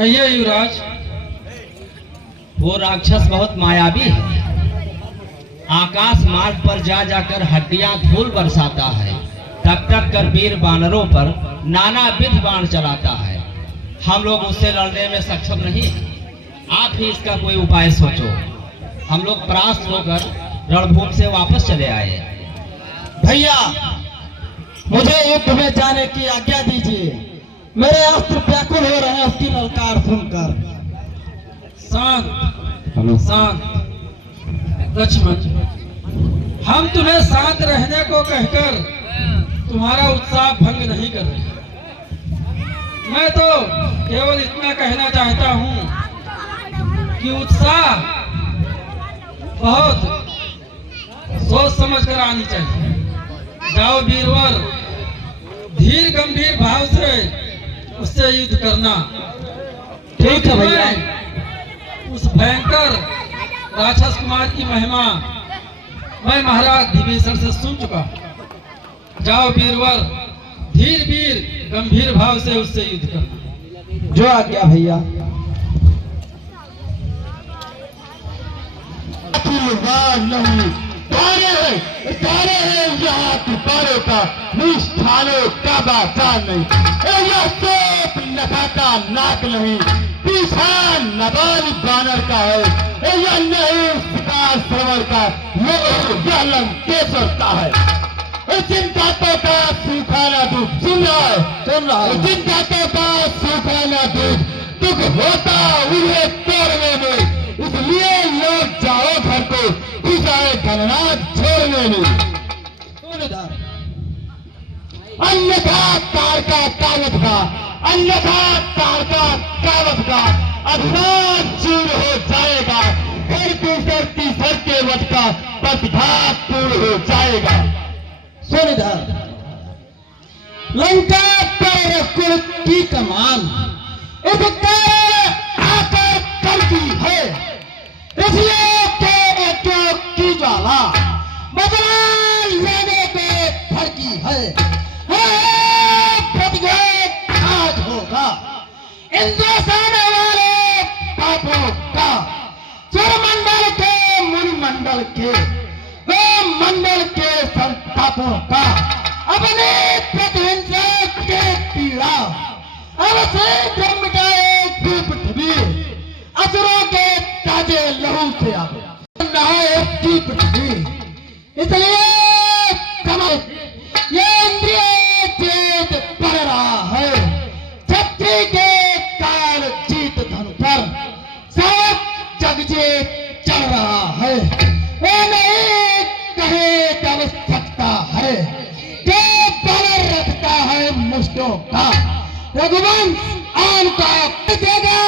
कहिए युवराज। वो राक्षस बहुत मायावी है। आकाश मार्ग पर जा जाकर हड्डियां धूल बरसाता है। टक टक कर वीर बानरों पर नानाविध बाण चलाता है। हम लोग उससे लड़ने में सक्षम नहीं हैं। आप ही इसका कोई उपाय सोचो। हम लोग परास्त होकर रणभूमि से वापस चले आए। भैया, मुझे युद्ध में जाने की आज्ञा दीजिए। मेरे अस्त्र व्याकुल हो रहे हैं उसकी ललकार सुनकर। शांत शांत लक्ष्मण, हम तुम्हें शांत रहने को कहकर तुम्हारा उत्साह भंग नहीं कर रहे। मैं तो केवल इतना कहना चाहता हूँ कि उत्साह बहुत सोच समझ कर आनी चाहिए। जाओ वीरवर, धीर गंभीर भाव से उससे युद्ध करना। ठीक है भैया। उस भयंकर राक्षस कुमार की महिमा मैं महाराज विभीषण से सुन चुका। जाओ वीरवर, धीर वीर गंभीर भाव से उससे युद्ध करना। जो आज्ञा भैया। तारे हैं यहाँ तुफानों का निष्ठानों का बाजार नहीं। यह सोप नखा का नाक नहीं, पीछा नबाल बानर का है। यह नहीं शिकार श्रवण का, यह लंकेश्वर का है। जिन बातों का सूखाना दूध सुन रहा है, जिन बातों का सूखाना दूध दुख होता उन्हें तोड़ने में। इसलिए लोग जाओ घर को घुसाए गणना छोड़ने में। अन्यथा तार का कागज का, अन्यथा तार का कागज का अभिमान चूर हो जाएगा। फिर दूसर तीसर के वध का प्रतिघात पूर्ण हो जाएगा। सोनीधर, लंका पर कुल की कमान इस कारण आकर करती है। इसलिए की ज्वाला बदला लेने पे भड़की है। प्रतिघात आज होगा इंद्रसेना वाले पापों का, सुरमंडल के मुनिमंडल के मंडल के संतापों का, अपने प्रतिहिंसा के पीड़ा अब से मिटाए पृथ्वी। असुरों के ताजे लहू से अब नहाए की पृथ्वी। इसलिए ये इंद्रिय तेज बढ़ रहा है। छत्री के काल जीत धन पर सब जग जीत चल रहा है। वो नहीं कहे तब सकता है जो बल रखता है मुष्टों का। रघुवंश आन का देगा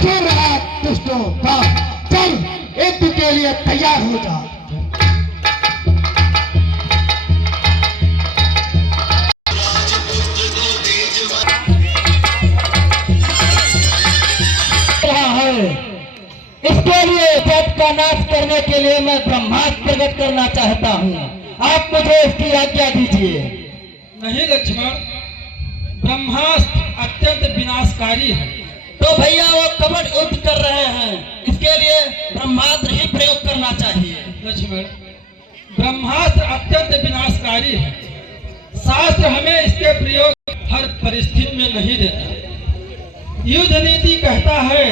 फिर रहा दुष्टों का। चल युद्ध के लिए तैयार हो जा। इसके लिए जग का नाश करने के लिए मैं ब्रह्मास्त्र प्रकट करना चाहता हूँ। आप मुझे इसकी आज्ञा दीजिए। नहीं लक्ष्मण, ब्रह्मास्त्र अत्यंत विनाशकारी है। तो भैया वो कपट युद्ध कर रहे हैं, इसके लिए ब्रह्मास्त्र ही प्रयोग करना चाहिए। लक्ष्मण, ब्रह्मास्त्र अत्यंत विनाशकारी है। शास्त्र हमें इसके प्रयोग हर परिस्थिति में नहीं देता। युद्ध नीति कहता है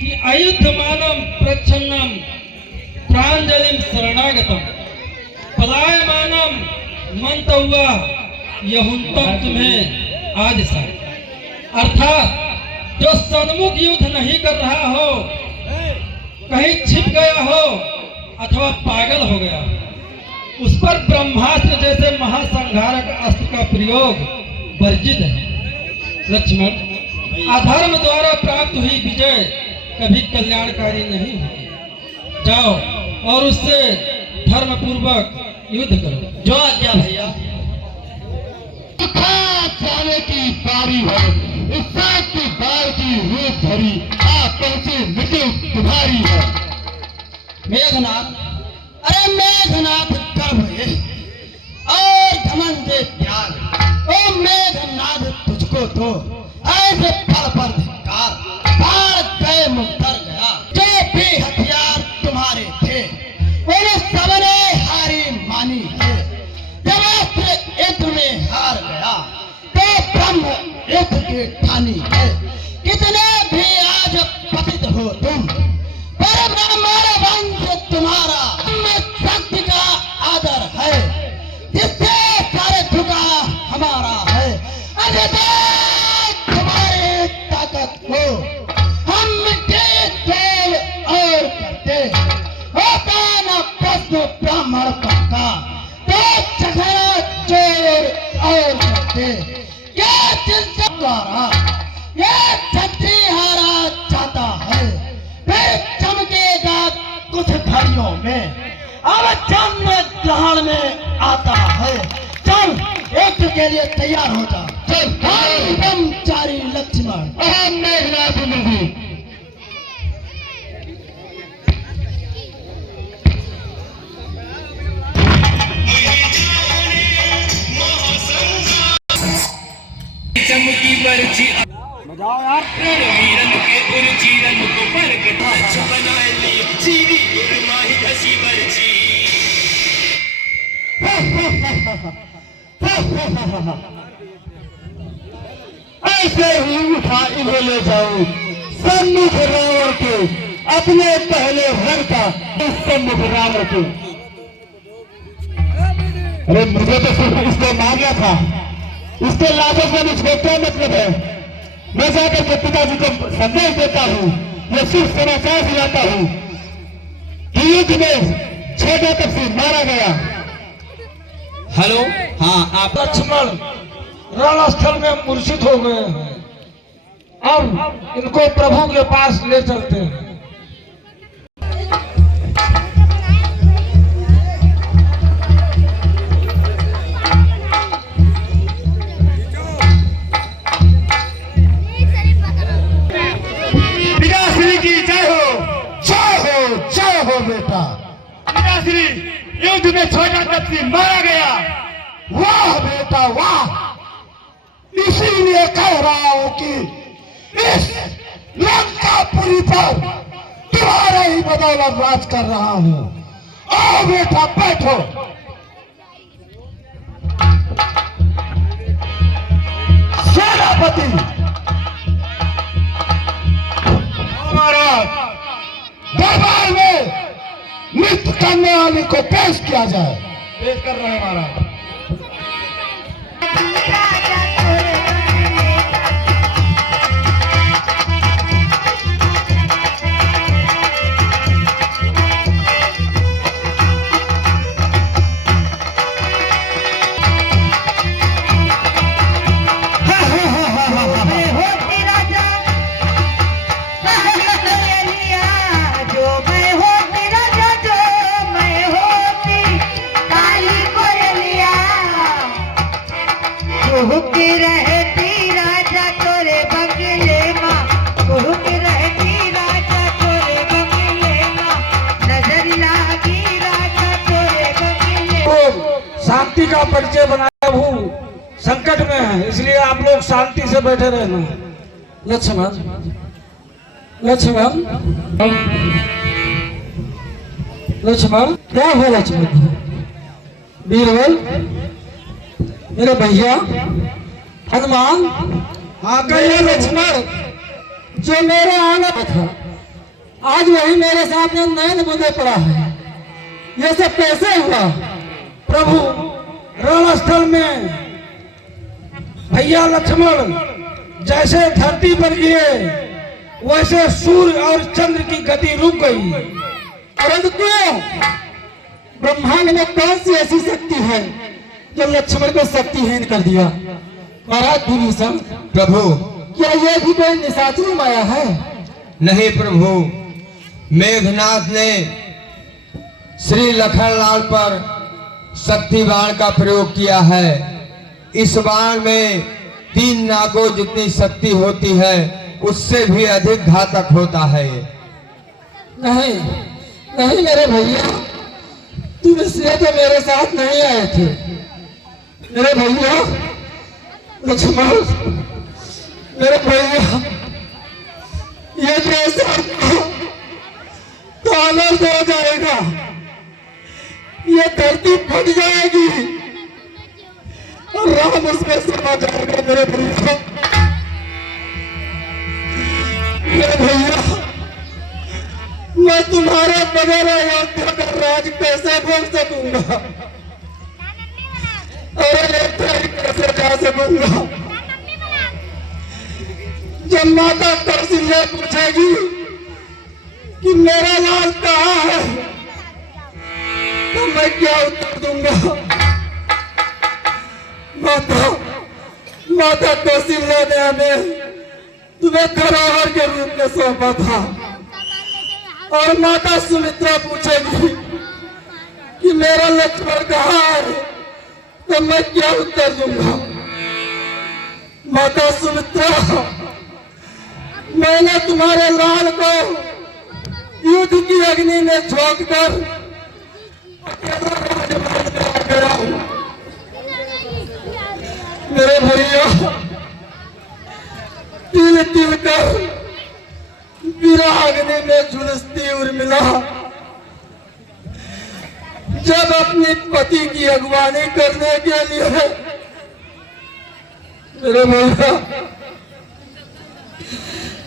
कि अयुद्धमानम प्रच्छन्नम प्रांजलिम शरणागतम पलायमानम मंतव्वा यहुंतम तुम्हें आज सा। अर्थात जो सन्मुख युद्ध नहीं कर रहा हो, कहीं छिप गया हो अथवा पागल हो गया, उस पर ब्रह्मास्त्र जैसे महासंहारक अस्त्र का प्रयोग वर्जित है। लक्ष्मण, अधर्म द्वारा प्राप्त हुई विजय कभी कल्याणकारी नहीं होती। जाओ और उससे धर्म पूर्वक युद्ध करो। जो आज्ञा भैया। जाने की बारी है, इस की बार की रूप धरी आप पहुंचे मृत्यु तुम्हारी है। मेघनाथ, अरे मेघनाथ गर्भ है और घमंड त्याग। ओ मेघनाथ, तुझको तो ऐसे फल पर धिक्कार। तो ब्राह्मण का तो चखरा चोर और करते क्या चिंता द्वारा ये छत्री हारा जाता है, फिर चमकेगा कुछ घड़ियों में, अब जन्म ग्रहण में आता है। चल एक के लिए तैयार हो जा। चल ब्रह्मचारी लक्ष्मण। मेघनाथ मुनि चमकी बरछी वीरन के उर्जीरन को बरकत बनाए ली चीरी उर्माही धसी बरछी। ऐसे ही उठा इन्हें ले जाओ सम्मुख रावण के, अपने पहले घर का सम्मुख रावण के। अरे मुझे तो सिर्फ इसको मारना था, इसके लाभों से मुझको क्या मतलब है? मैं जाकर के पिताजी को संदेश देता हूँ, मैं सिर्फ समाचार सुनाता हूँ कि युद्ध में 6 तक से मारा गया। हेलो, हाँ आप लक्ष्मण रणस्थल में मूर्छित हो गए हैं, अब इनको प्रभु के पास ले चलते हैं। पिताश्री की जय हो, जय हो, जय हो बेटा। पिताश्री, युद्ध में छोटा कत्ती मारा गया। वाह बेटा वाह, इसीलिए कह रहा हूं कि इस लंकापुरी पर तुम्हारे ही बदौलत राज कर रहा हूं। आओ बेटा बैठो। सेनापति महाराज, दरबार में नृत्य करने वाले को पेश किया जाए। पेश कर रहे हैं महाराज। शांति का परिचय बनाया हूँ, संकट में है, इसलिए आप लोग शांति से बैठे रहना। लक्ष्मण, लक्ष्मण, लक्ष्मण, क्या हुआ लक्ष्मण? बीरबल, मेरे भैया हनुमान। हाँ कहिए लक्ष्मण, जो मेरे आना था आज वही मेरे सामने नयन मुझे पड़ा है, ये सब कैसे हुआ? प्रभु रणस्थल में भैया लक्ष्मण जैसे धरती पर गिरे वैसे सूर्य और चंद्र की गति रुक गई। परंतु क्यों? ब्रह्मांड में कौन सी ऐसी शक्ति है जो लक्ष्मण को शक्तिहीन कर दिया? महाराज विभीषण, प्रभु, क्या यह भी कोई निशाचरी माया है? नहीं प्रभु, मेघनाथ ने श्री लखनलाल पर शक्ति बाण का प्रयोग किया है। इस बाण में 3 नागों जितनी शक्ति होती है उससे भी अधिक घातक होता है। नहीं नहीं मेरे भैया, तुम इसलिए तो मेरे साथ नहीं आए थे। मेरे भैया लक्ष्मण, मेरे भैया, ये कैसा तो आनंद हो जाएगा, ये धरती फट जाएगी और राम उसमें समा जाएगा। मेरे भैया, मेरे भैया, मैं तुम्हारे बगैर अयोध्या का राज कैसे बोल सकूंगा और अयोध्या कैसे जा सकूंगा? जब माता कौशल्या पूछेगी कि मेरा लाल कहाँ है मैं क्या उत्तर दूंगा? माता माता कौशल्या ने हमें तुम्हें धरोहर के रूप में सौंपा था, और माता सुमित्रा पूछेगी कि मेरा लक्ष्मण कहाँ है, तो मैं क्या उत्तर दूंगा? माता सुमित्रा, मैंने तुम्हारे लाल को युद्ध की अग्नि में झोंक कर अकेला राजमहल में आ गया हूं। मेरे भैया, तिल तिल कर विरह अग्नि में झुलसती उर्मिला जब अपने पति की अगवानी करने के लिए मेरे भैया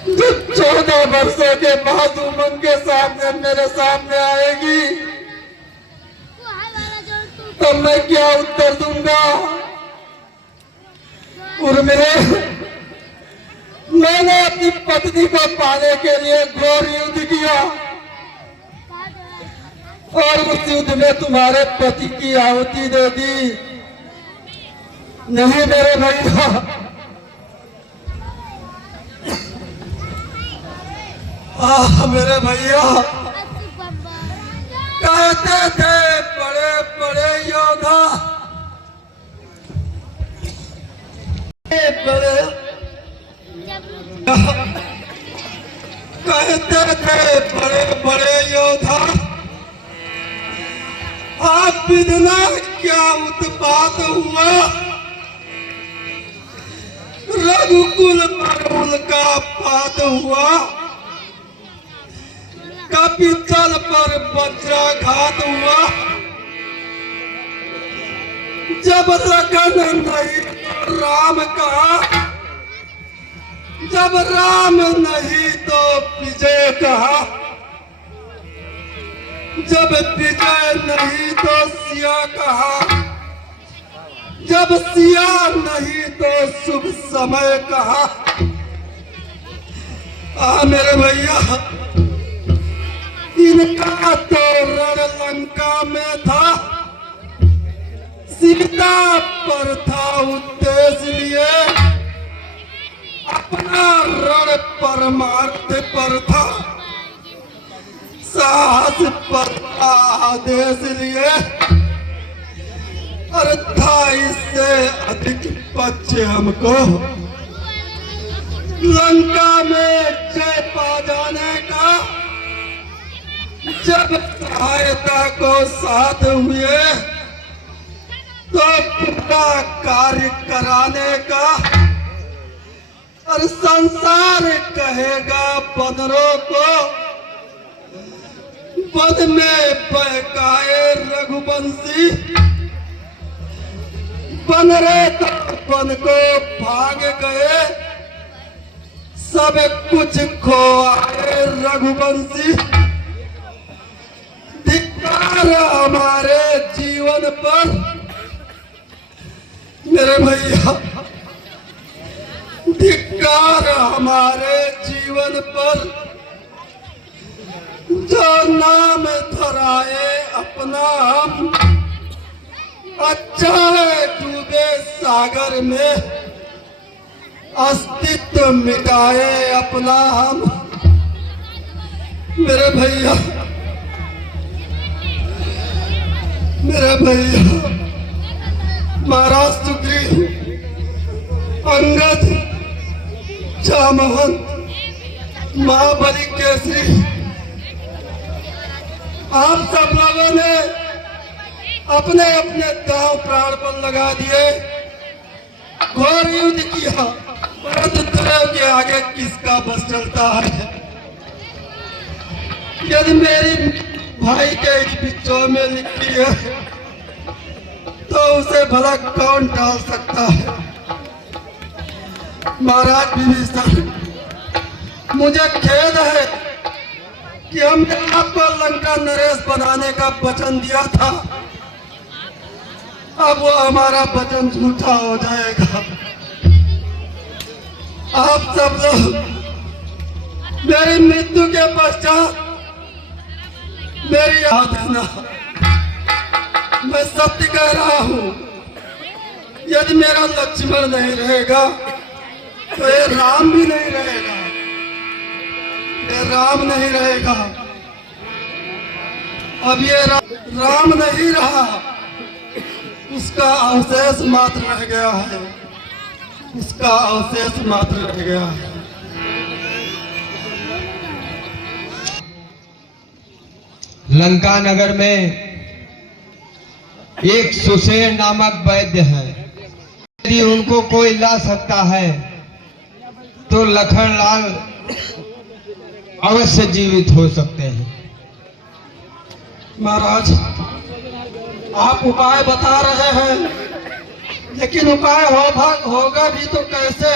जब 14 वर्षों के बाद उमंग के सामने मेरे सामने आएगी, तब मैं क्या उत्तर दूंगा? उर्मिला, मैंने अपनी पत्नी को पाने के लिए घोर युद्ध किया, और उस युद्ध में तुम्हारे पति की आहुति दे दी। नहीं मेरे भैया, मेरे भैया कहते थे बड़े बड़े योद्धा, बड़े कहते थे बड़े बड़े योद्धा, आप बिना क्या उत्पात हुआ, रघुकुल पर उनका पात हुआ, कपितल पर वज्राघात हुआ, जब लखन नहीं तो राम कहा, जब राम नहीं तो विजय कहा, जब विजय नहीं तो सिया कहा, जब सिया नहीं तो शुभ समय कहा। मेरे भैया, इनका तो रण लंका में था, सीता पर था उद्देश्य लिए, अपना रण परमार्थ पर था, साहस पर आदेश लिए, और था इससे अधिक पक्ष हमको लंका में जय पा जाने का। जब सहायता को साथ हुए तो पूरा कार्य कराने का, और संसार कहेगा बंदरों को, वन में बहकाए रघुवंशी, बनरे तो वन को भाग गए, सब कुछ खोआए रघुवंशी। धिक्कार हमारे जीवन पर मेरे भैया, धिक्कार हमारे जीवन पर, जो नाम धराए अपना हम, अच्छा है डूबे सागर में, अस्तित्व मिटाए अपना हम। मेरे भैया, मेरे भैया, महाराज सुग्रीव, अंगद, जामवंत, महाबली केसरी, आप सब लोगों ने अपने अपने दांव प्राण पर लगा दिए, घोर युद्ध किया, परंतु तरह के आगे किसका बस चलता है? यदि मेरी भाई के बिच्चों में लिखी है तो उसे भला कौन टाल सकता है? महाराज विभीषण, मुझे खेद है कि हमने आपको लंका नरेश बनाने का वचन दिया था, अब वो हमारा वचन झूठा हो जाएगा। आप सब लोग मेरी मृत्यु के पश्चात मेरी याद रखना, मैं सत्य कह रहा हूँ, यदि मेरा लक्ष्मण नहीं रहेगा तो ये राम भी नहीं रहेगा, ये राम नहीं रहेगा। अब ये राम नहीं रहा, उसका अवशेष मात्र रह गया है, उसका अवशेष मात्र रह गया है। लंका नगर में एक सुशेर नामक वैद्य है। यदि उनको कोई ला सकता है तो लखनलाल अवश्य जीवित हो सकते हैं। महाराज, आप उपाय बता रहे हैं, लेकिन उपाय होगा भी तो कैसे?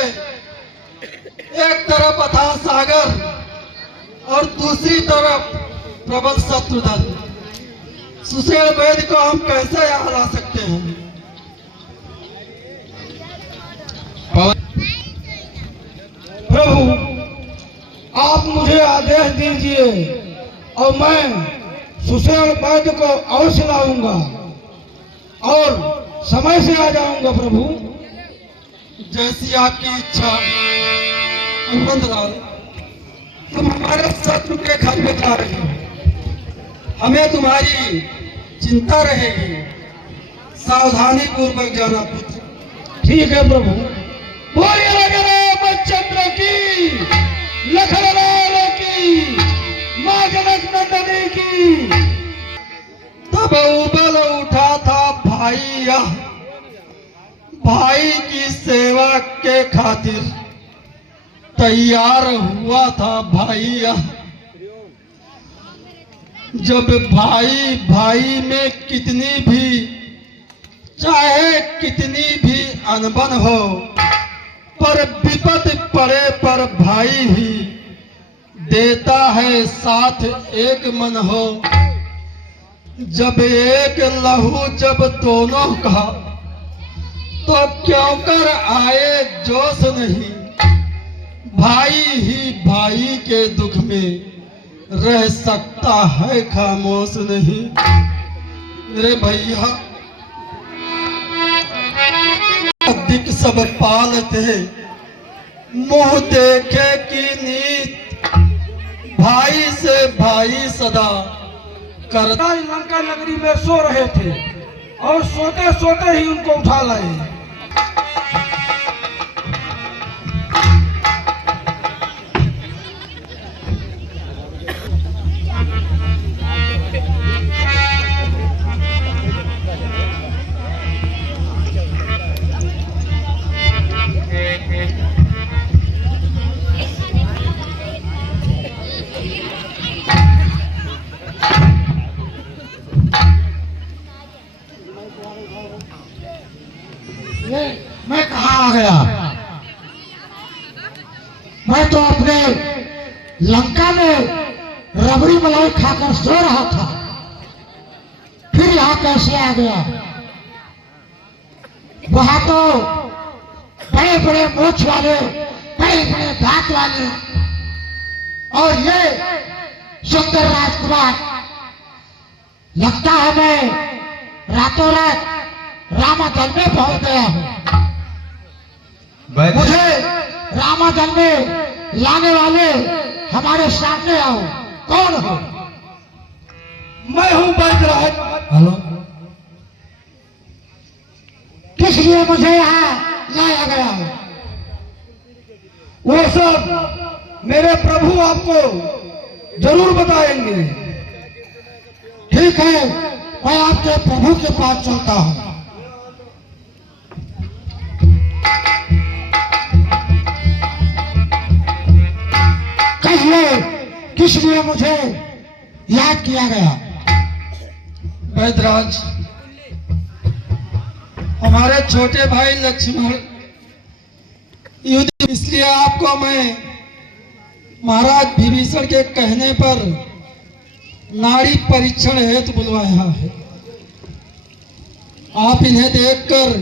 एक तरफ अथाह सागर और दूसरी तरफ प्रबल शत्रुदल, सुशेर वैद्य को हम कैसे यहाँ ला सकते हैं? प्रभु, आप मुझे आदेश दीजिए और मैं सुशेर वैद्य को अवश्य लाऊंगा और समय से आ जाऊंगा। प्रभु, जैसी आपकी इच्छा। नंदलाल, तुम हमारे शत्रु के घर में जा रहे हो, हमें तुम्हारी चिंता रहेगी, सावधानी पूर्वक जाना पुत्र। ठीक है प्रभु। बोलिए रामचंद्र की, लखनलाल की, मां जनक नंदनी की। तब उबल उठा था भाई, भाई की सेवा के खातिर तैयार हुआ था भाई। जब भाई भाई में कितनी भी, चाहे कितनी भी अनबन हो, पर विपद पड़े पर भाई ही देता है साथ, एक मन हो। जब एक लहू जब दोनों का, तो क्यों कर आए जोश नहीं, भाई ही भाई के दुख में रह सकता है खामोश नहीं। मेरे भैया, दिक सब पालते मुंह देखे की नीत, भाई से भाई सदा करता। लंका नगरी में सो रहे थे और सोते सोते ही उनको उठा लाए। मैं कहाँ आ गया? मैं तो अपने लंका में रबड़ी मलाई खाकर सो रहा था, फिर यहाँ कैसे आ गया? वहां तो बड़े बड़े मोछ वाले, बड़े बड़े दांत वाले, और ये सुंदर राजकुमार। लगता है मैं रातों रात रामाजल में पहुंच गया हूँ। मुझे रामाजल में लाने वाले हमारे सामने आओ। कौन हो? मैं हूँ बैजराज। हेलो, किस लिए मुझे यहाँ लाया गया है? वो सब मेरे प्रभु आपको जरूर बताएंगे। ठीक है, मैं आपके प्रभु के पास चलता हूँ। कहिए, किस लिए मुझे याद किया गया? बैजराज, हमारे छोटे भाई लक्ष्मण युद्ध, इसलिए आपको मैं महाराज विभीषण के कहने पर नाड़ी परीक्षण हेतु बुलवाया है। आप इन्हें देखकर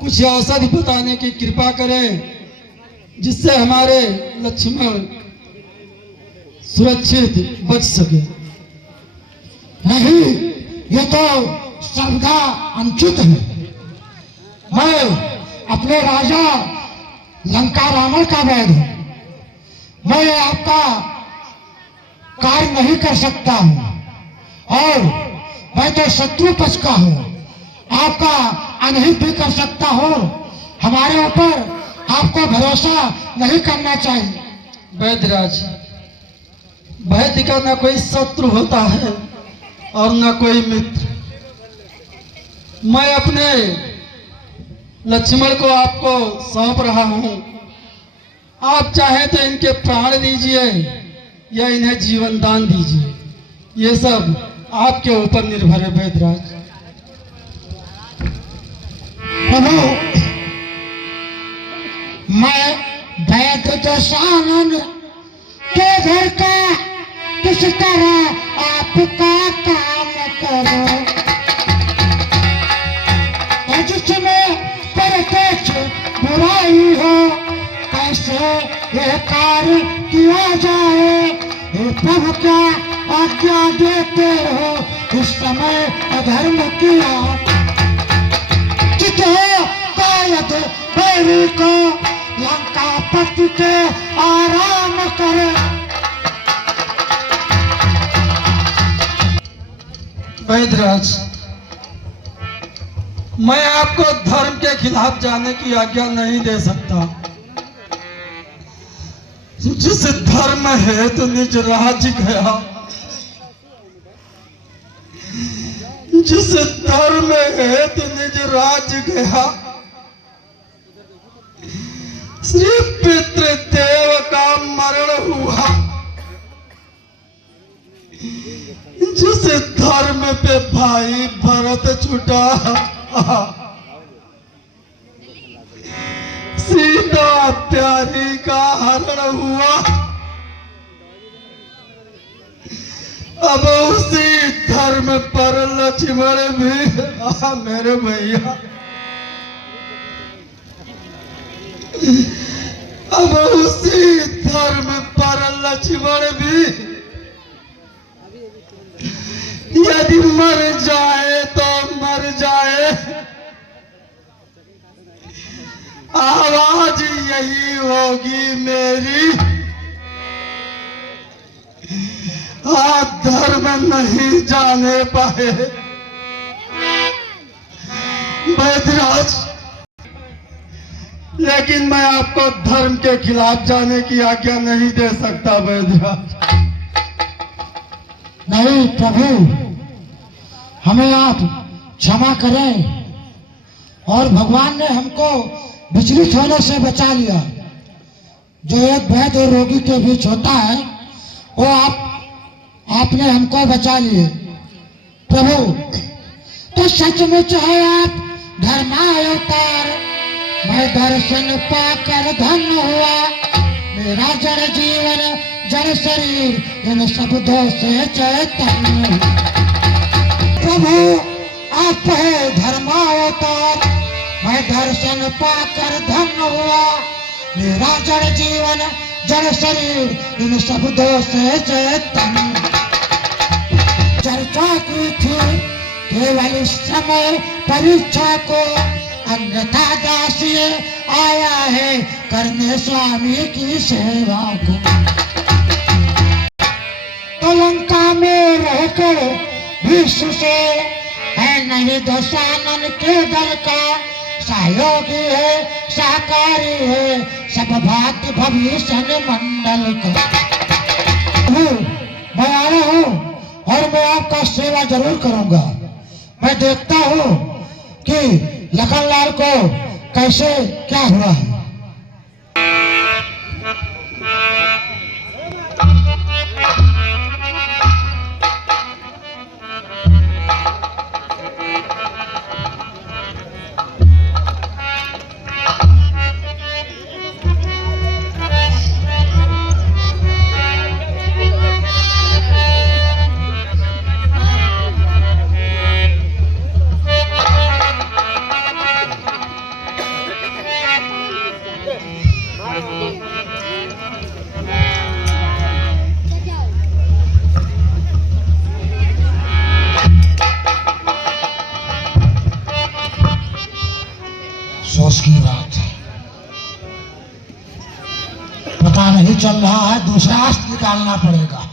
कुछ औषधि बताने की कृपा करें, जिससे हमारे लक्ष्मण सुरक्षित बच सके। नहीं, ये तो सर्वदा अनुचित है। मैं अपने राजा लंका रावण का वैध हूँ। मैं आपका कार्य नहीं कर सकता हूँ और मैं तो शत्रु पक्ष का हूँ। आपका अनहित भी कर सकता हूँ। हमारे ऊपर आपको भरोसा नहीं करना चाहिए। वैद्यराज, वैद्य का ना कोई शत्रु होता है और ना कोई मित्र। मैं अपने लक्ष्मण को आपको सौंप रहा हूँ। आप चाहे तो इनके प्राण दीजिए या इन्हें जीवन दान दीजिए, ये सब आपके ऊपर निर्भर है वैद्यराज। प्रभु, मैं वैद्य दशानन के घर का किस तरह आपका काम करो, जिसमें प्रत्यक्ष बुराई हो कैसे यह कार्य किया जाए। हे प्रभु, क्या आज्ञा देते हो इस समय अधर्म किया। चित हो कायद बैरी को लंका पति के आराम करे। वैद्यराज, मैं आपको धर्म के खिलाफ जाने की आज्ञा नहीं दे सकता। जिस धर्म है तो निज राज्य गया, जिस धर्म है तो निज राज्य गया। श्री पितृदेव का मरण हुआ, जिस धर्म पे भाई भरत छुटा। सीता प्यारी का हरण हुआ, अब उसी धर्म पर लक्ष्मण भी मेरे भैया, अब उसी धर्म पर लक्ष्मण भी यदि मर जाए तो मर जाए। आवाज यही होगी मेरी, आप धर्म नहीं जाने पाए। वैद्यराज, लेकिन मैं आपको धर्म के खिलाफ जाने की आज्ञा नहीं दे सकता वैद्यराज। नहीं प्रभु, हमें आप क्षमा करें। और भगवान ने हमको विचलित होने से बचा लिया। जो एक वैद्य और रोगी के बीच होता है वो आपने हमको बचा लिए प्रभु। तो सचमुच है आप धर्मावतार। मैं दर्शन पाकर धन्य हुआ। मेरा जड़ जीवन जड़ शरीर इन शब्दों से चैतन्य। प्रभु, आप है धर्मावतार। मैं दर्शन पाकर धन्य हुआ। मेरा जड़ जीवन जड़ शरीर इन शब्दों से चैतन्य। चर्चा की थी केवल इस समय परीक्षा को, अन्यथा दासी आया है करने स्वामी की सेवा को। तो लंका में रहकर विश्व से है नहीं दशानन के दर का। सहयोगी है सहकारी है सब भांति भविष्य मंडल का। मैं आया हूँ और मैं आपका सेवा जरूर करूंगा। मैं देखता हूँ कि लखनलाल को कैसे क्या हुआ है। बस की बात है। पता नहीं चल रहा है, दूसरा अस्त्र निकालना पड़ेगा।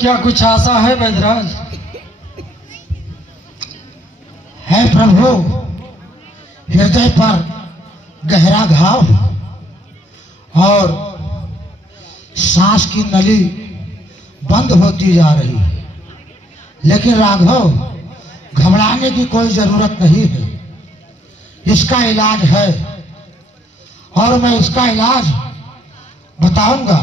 क्या कुछ आशा है वैद्यराज? है प्रभु, हृदय पर गहरा घाव और सांस की नली बंद होती जा रही है। लेकिन राघव, घबराने की कोई जरूरत नहीं है। इसका इलाज है और मैं इसका इलाज बताऊंगा।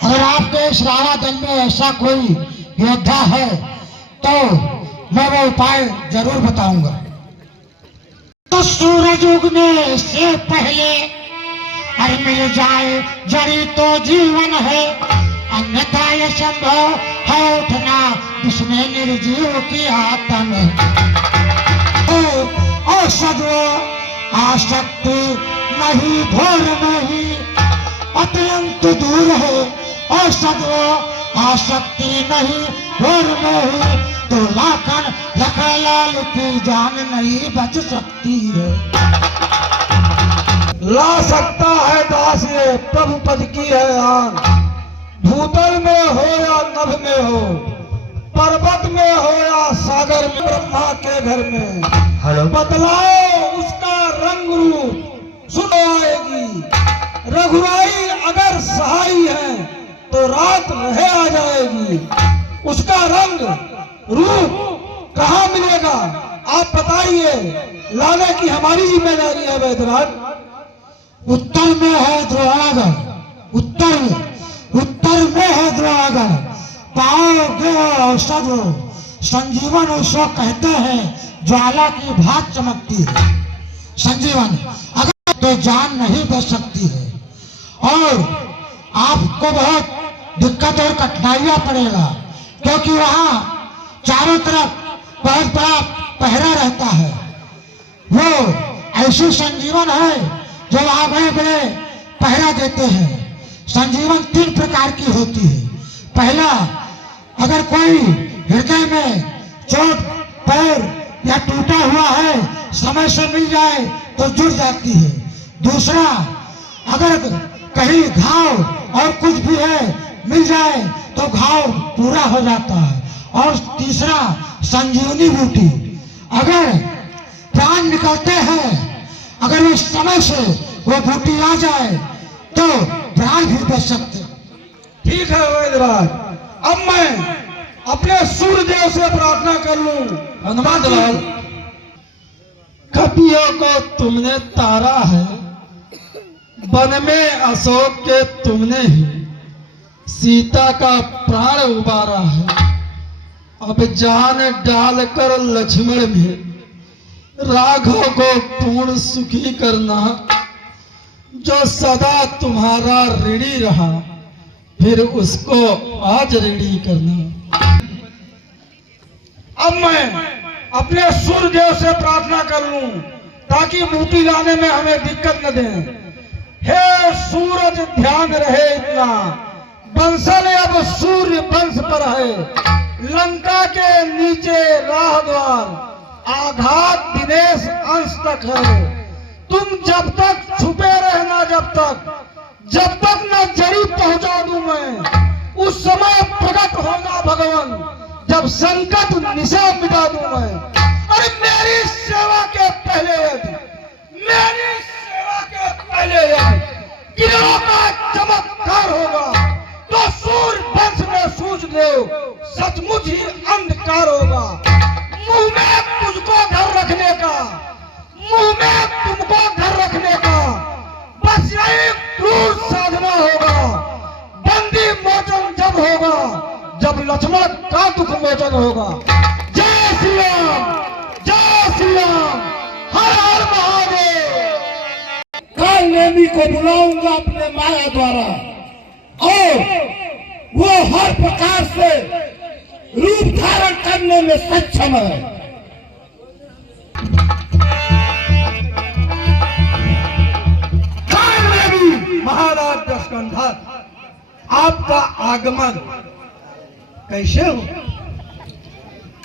अगर आपके इस राणा दल में ऐसा कोई योद्धा है तो मैं वो उपाय जरूर बताऊंगा। तो सूरज उगने से पहले अरे मिल जाए जड़ी तो जीवन है, अन्यथा ये संभव है उठना जिसमें निर्जीव की आत्मा और सदो आसक्ति नहीं, घोर नहीं, अत्यंत दूर है और सदो आसक्ति नहीं, घोर नहीं, तो लाखन लखनलाल की जान नहीं बच सकती है। ला सकता है दास ये प्रभु पद की है आन, भूतल में हो या नभ में हो, पर्वत में हो या सागर में, ब्रह्मा के घर में। हेलो, बतलाओ उसका रंग रूप सुन आएगी। रघुराई अगर सहाई है तो रात रहे आ जाएगी। उसका रंग रूप कहाँ मिलेगा आप बताइए, लाने की हमारी जिम्मेदारी है वैद्यराज। उत्तर में है द्रोणागढ़, उत्तर में है द्रोणागढ़। पाओगे औषध संजीवन, उसको कहते हैं ज्वाला की भात चमकती है। संजीवन अगर तो जान नहीं बच सकती है और आपको बहुत दिक्कत और कठिनाइयां पड़ेगा, क्योंकि वहां चारों तरफ बहुत बड़ा पहरा रहता है। वो ऐसी संजीवन है जो वहां बड़े बड़े पहरा देते हैं। संजीवन 3 प्रकार की होती है। पहला, अगर कोई हृदय में चोट, पैर या टूटा हुआ है, समय से मिल जाए तो जुड़ जाती है। दूसरा, अगर कहीं घाव और कुछ भी है मिल जाए तो घाव पूरा हो जाता है। और तीसरा, संजीवनी बूटी, अगर प्राण निकलते हैं, अगर उस समय से वो बूटी आ जाए तो प्राण भी बच सकते। ठीक है वैद्यराज, अब मैं अपने सूर्यदेव से प्रार्थना कर लूं। हनुमान लाल, कपियों को तुमने तारा है, वन में अशोक के तुमने ही सीता का प्राण उबारा है। अब जान डालकर लक्ष्मण में राघव को पूर्ण सुखी करना, जो सदा तुम्हारा ऋणी रहा फिर उसको आज ऋणी करना। अब मैं अपने सूर्यदेव से प्रार्थना कर लूं ताकि बूटी लाने में हमें दिक्कत न दें। हे सूरज, ध्यान रहे इतना, बंसल अब सूर्य वंश पर है, लंका के नीचे राह द्वार, आघात दिनेश अंश तक है। तुम जब तक छुपे रहना, जब तक न जड़ी पहुंचा दूं मैं, उस समय प्रकट होगा भगवान, जब संकट निशा मिटा दूं मैं। अरे मेरी सेवा के पहले यदि किरणों का चमत्कार होगा तो सूर्य वंश में सूर्यदेव सचमुच ही अंधकार होगा। मुंह में मुझको घर रखने का, मुंह में तुमको घर रखने का बस यही क्रूर साधना होगा। बंदी मोचन जब होगा, जब लक्ष्मण का दुख मोचन होगा। जय श्री राम, जय श्री राम, हर हर महादेव। काल नेमी को बुलाऊंगा अपने माया द्वारा और वो हर प्रकार से रूप धारण करने में सक्षम है। महाराज दशकंधर, आपका आगमन कैसे हो?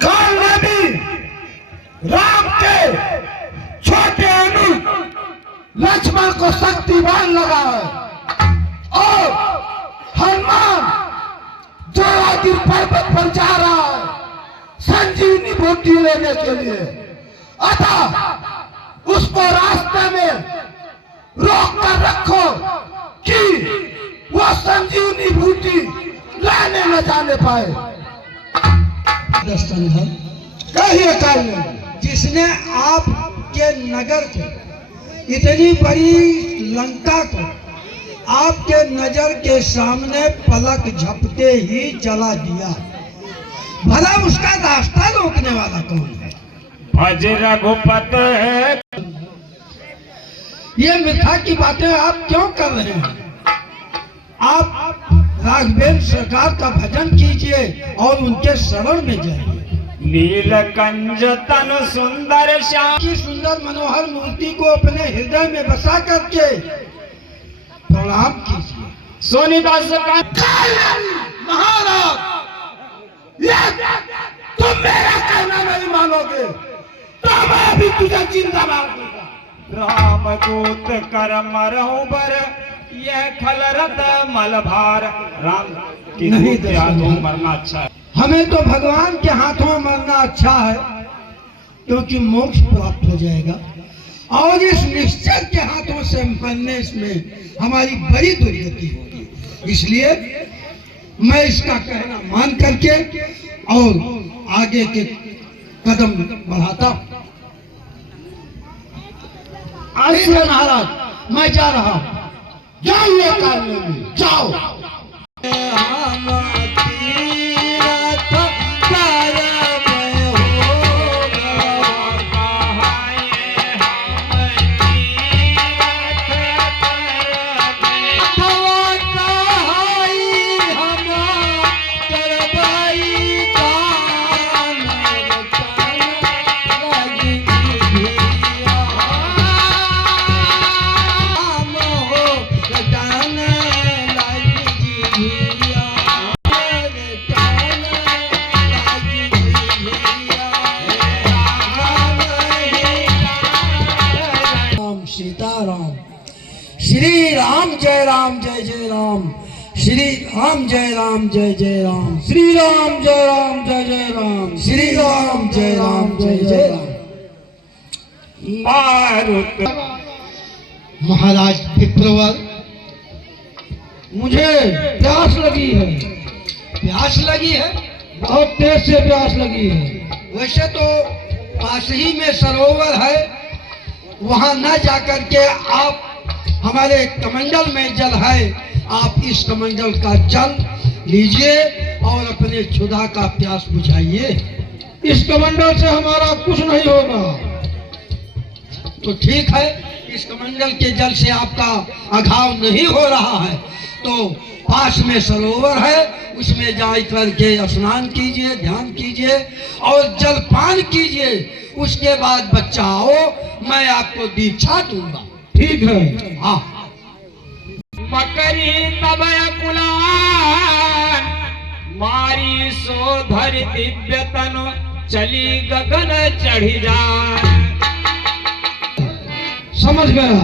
काल ने भी राम के छोटे अनुज लक्ष्मण को शक्तिवान लगा है और हनुमान जो आदि पर्वत पर जा रहा है संजीवनी बूटी लेने के लिए, अतः उसको रास्ते में रोक कर रखो कि वो संजीवनी बूटी लाने न जाने पाए। दशकंधर, कहिए काल ने जिसने आपके नगर को, इतनी बड़ी लंका को आपके नजर के सामने पलक झपते ही जला दिया, भला उसका रास्ता रोकने वाला कौन है? भज रघुपत है। ये मिथ्या की बातें आप क्यों कर रहे हैं? आप राघवेंद्र सरकार का भजन कीजिए और उनके शरण में जाइए। नीलकंज तन सुंदर श्याम की सुंदर मनोहर मूर्ति को अपने हृदय में बसा करके प्रणाम कीजिए। सोनीदास का महाराज, तुम मेरा कहना नहीं मानोगे तो मैं भी तुझे जिंदा मार दूंगा। राम दूत कर मरहु बर, यह खलरत मलभार। राम की नहीं दूत के हाथों मरना अच्छा है। हमें तो भगवान के हाथों में मरना अच्छा है, क्योंकि मोक्ष प्राप्त हो जाएगा और इस निश्चय के हाथों से मरने में हमारी बड़ी दुर्गति होगी। इसलिए मैं इसका कहना मान करके और आगे के कदम बढ़ाता हूं। महाराज, मैं जा रहा हूं। जाइए काल में, जाओ। श्री राम जय राम जय जय राम, श्री राम जय राम जय जय राम, श्री राम जय राम जय जय राम, श्री राम जय राम जय जय राम। महाराज विप्रवर, मुझे प्यास लगी है। प्यास लगी है? बहुत तेज से प्यास लगी है। वैसे तो पास ही में सरोवर है, वहां न जाकर के आप हमारे कमंडल में जल है, आप इस कमंडल का जल लीजिए और अपने क्षुधा का प्यास बुझाइए। इस कमंडल से हमारा कुछ नहीं होगा। तो ठीक है, इस कमंडल के जल से आपका अघाव नहीं हो रहा है तो पास में सरोवर है, उसमें जा करके स्नान कीजिए, ध्यान कीजिए और जल पान कीजिए। उसके बाद बच्चा आओ, मैं आपको दीक्षा दूंगा। ठीक है? हाँ। मकरी तबय कुलान, मारी सो धर दिव्य तनु, चली गगन चढ़ी जान। समझ गया?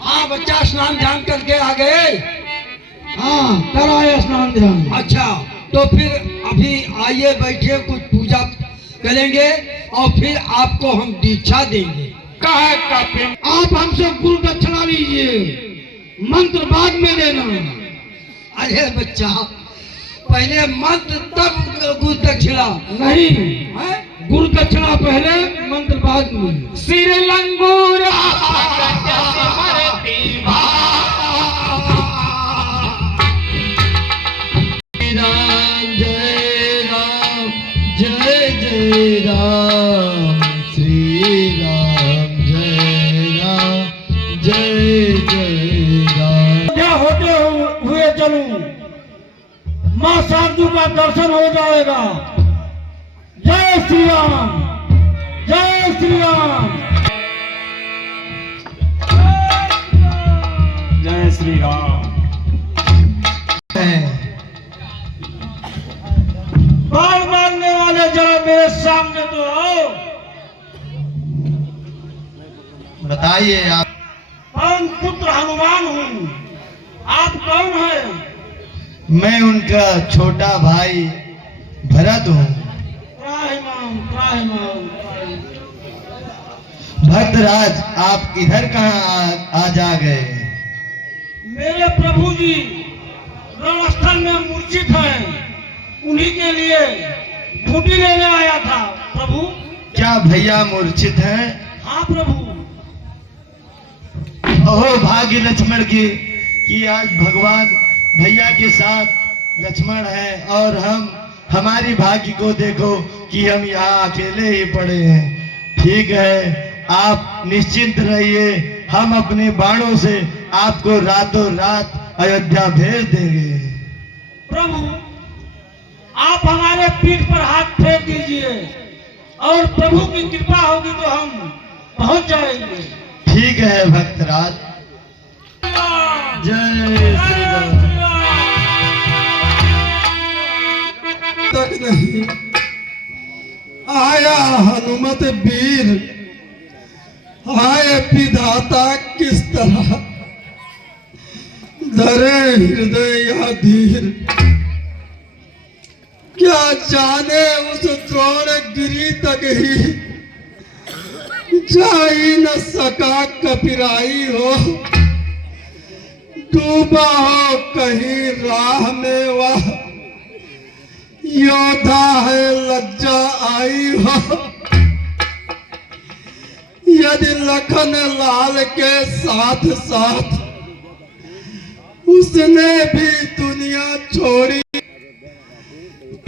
हाँ, बच्चा स्नान ध्यान करके आ गए? हाँ, कराए स्नान ध्यान। अच्छा, तो फिर अभी आइए, बैठिए, कुछ पूजा करेंगे और फिर आपको हम दीक्षा देंगे। आप हमसे गुरु दक्षिणा लीजिए, मंत्र बाद में देना। अरे बच्चा, पहले मंत्र तब गुरु दक्षिणा नहीं है? गुरु दक्षिणा पहले, मंत्र बाद में। सिर लंगूर राम जय राम जय चलूं, मां शारदू का दर्शन हो जाएगा। जय श्री राम, जय श्री राम, जय श्री राम। बाण मारने वाले जरा मेरे सामने तो आओ। बताइए आप। पवन पुत्र हनुमान हूँ, आप कौन हैं? मैं उनका छोटा भाई भरत हूँ। त्राहिमाम, त्राहिमाम, त्राहिमाम। भक्तराज, आप इधर कहाँ आ जा गए? मेरे प्रभु जी रणस्थल में मूर्छित हैं, उन्हीं के लिए ड्यूटी लेने आया था प्रभु। क्या भैया मूर्छित हैं? हाँ प्रभु। ओहो भाग्य लक्ष्मण की कि आज भगवान भैया के साथ लक्ष्मण है, और हमारी भाग्य को देखो कि हम यहाँ अकेले ही पड़े हैं। ठीक है, आप निश्चिंत रहिए, हम अपने बाणों से आपको रातों रात अयोध्या भेज देंगे। प्रभु, आप हमारे पीठ पर हाथ फेर दीजिए और प्रभु की कृपा होगी तो हम पहुंच जाएंगे। ठीक है भक्तराज। जय श्री राम। तक नहीं आया हनुमत वीर, आए विधाता किस तरह धरे हृदय या धीर। क्या जाने उस द्रोण गिरी तक ही जा ही न सका कपिराई हो, डूबा हो कहीं राह में वह योद्धा है लज्जा आई हो। यदि लखन लाल के साथ साथ उसने भी दुनिया छोड़ी,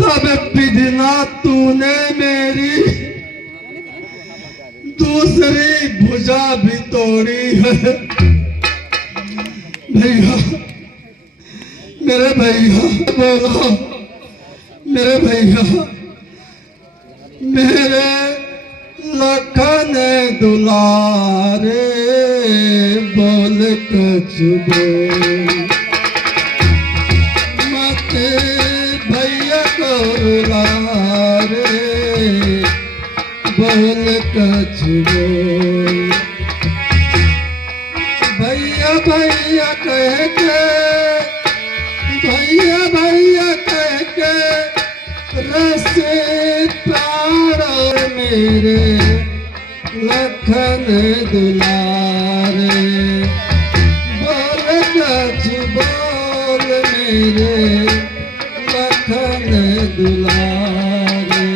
तब विधिना तूने मेरी दूसरी भुजा भी तोड़ी है। भैया, मेरे भैया बोलो, मेरे भैया, मेरे लखन दुलारे बोल कछ बोल, मत भैया को रुलारे बोल कछ बोल। भैया भैया कह के, भैया भैया कह के रसे प्राण मेरे लखन दुलारे बोल कछ बोल मेरे लखन दुलारे।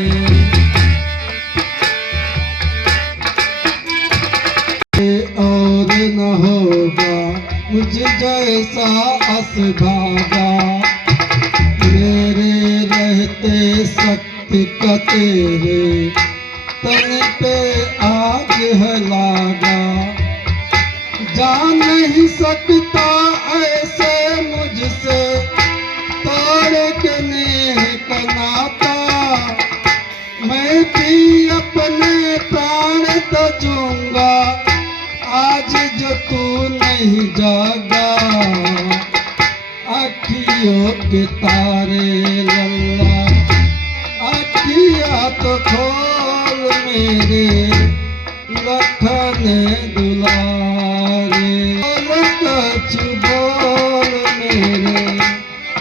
और न होगा मुझ जैसा असभागा, मेरे रहते शक्ति का तेरे तन पे आग है लागा। जा नहीं सकता ऐसे मुझसे तोड़ के नेह का नाता, मैं भी अपने प्राण तजूंगा आज जो तू नहीं जागा। अखियों के तारे लल्ला, अखियाँ तो खोल मेरे लखन दुलारे बोल कछ बोल मेरे।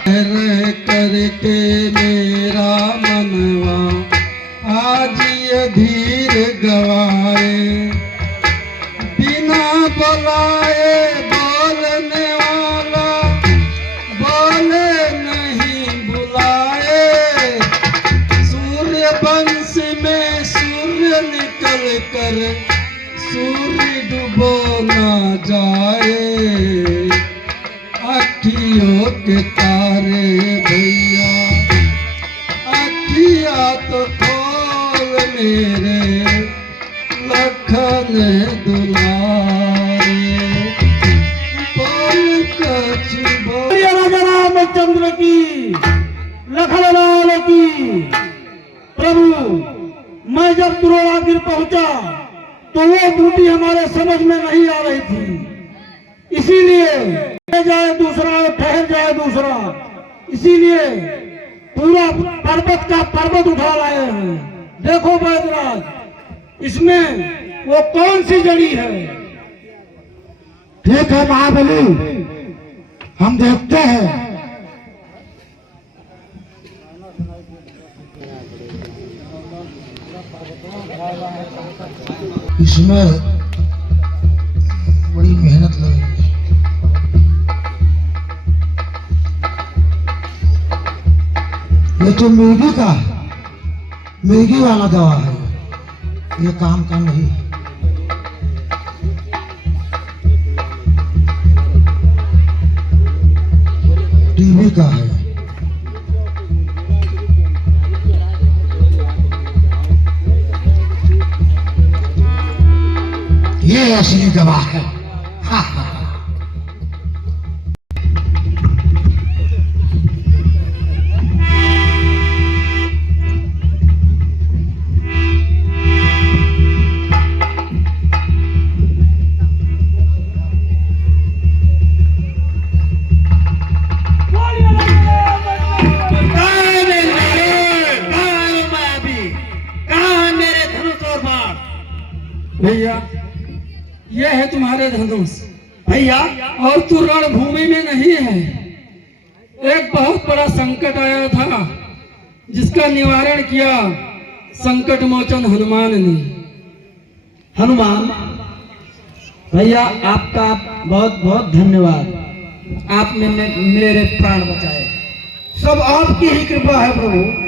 रह करके मेरा मनवा आज ये धीर गवाए, बिना बुलाए बोलने वाला बोले नहीं बुलाए। सूर्य वंश में सूर्य निकल कर सूर्य डूबो ना जाए। अखियों के तारे भैया, अखियाँ तो खोल मेरे लखन दुलारे बोल कछ बोल। राजा राम रामचंद्र की, लखनलाल की। प्रभु, मैं जब द्रोणागिर पहुंचा तो वो बूटी हमारे समझ में नहीं आ रही थी, इसीलिए जाए दूसरा ठहर जाए दूसरा, इसीलिए पूरा पर्वत का पर्वत उठा लाए हैं। देखो बैदराज, इसमें वो कौन सी जड़ी है? ठीक है महाबली, हम देखते हैं। इसमें बड़ी मेहनत लगेगी। ये तो मिर्गी वाला दवा है, ये काम का नहीं। टीबी का है। ये असली दवा है। हा हा। भैया, यह है तुम्हारे धनुष। भैया, और तू रणभूमि में नहीं है। एक बहुत बड़ा संकट आया था, जिसका निवारण किया संकट मोचन हनुमान ने। हनुमान भैया, आपका बहुत बहुत धन्यवाद। आपने मेरे प्राण बचाए। सब आपकी ही कृपा है प्रभु।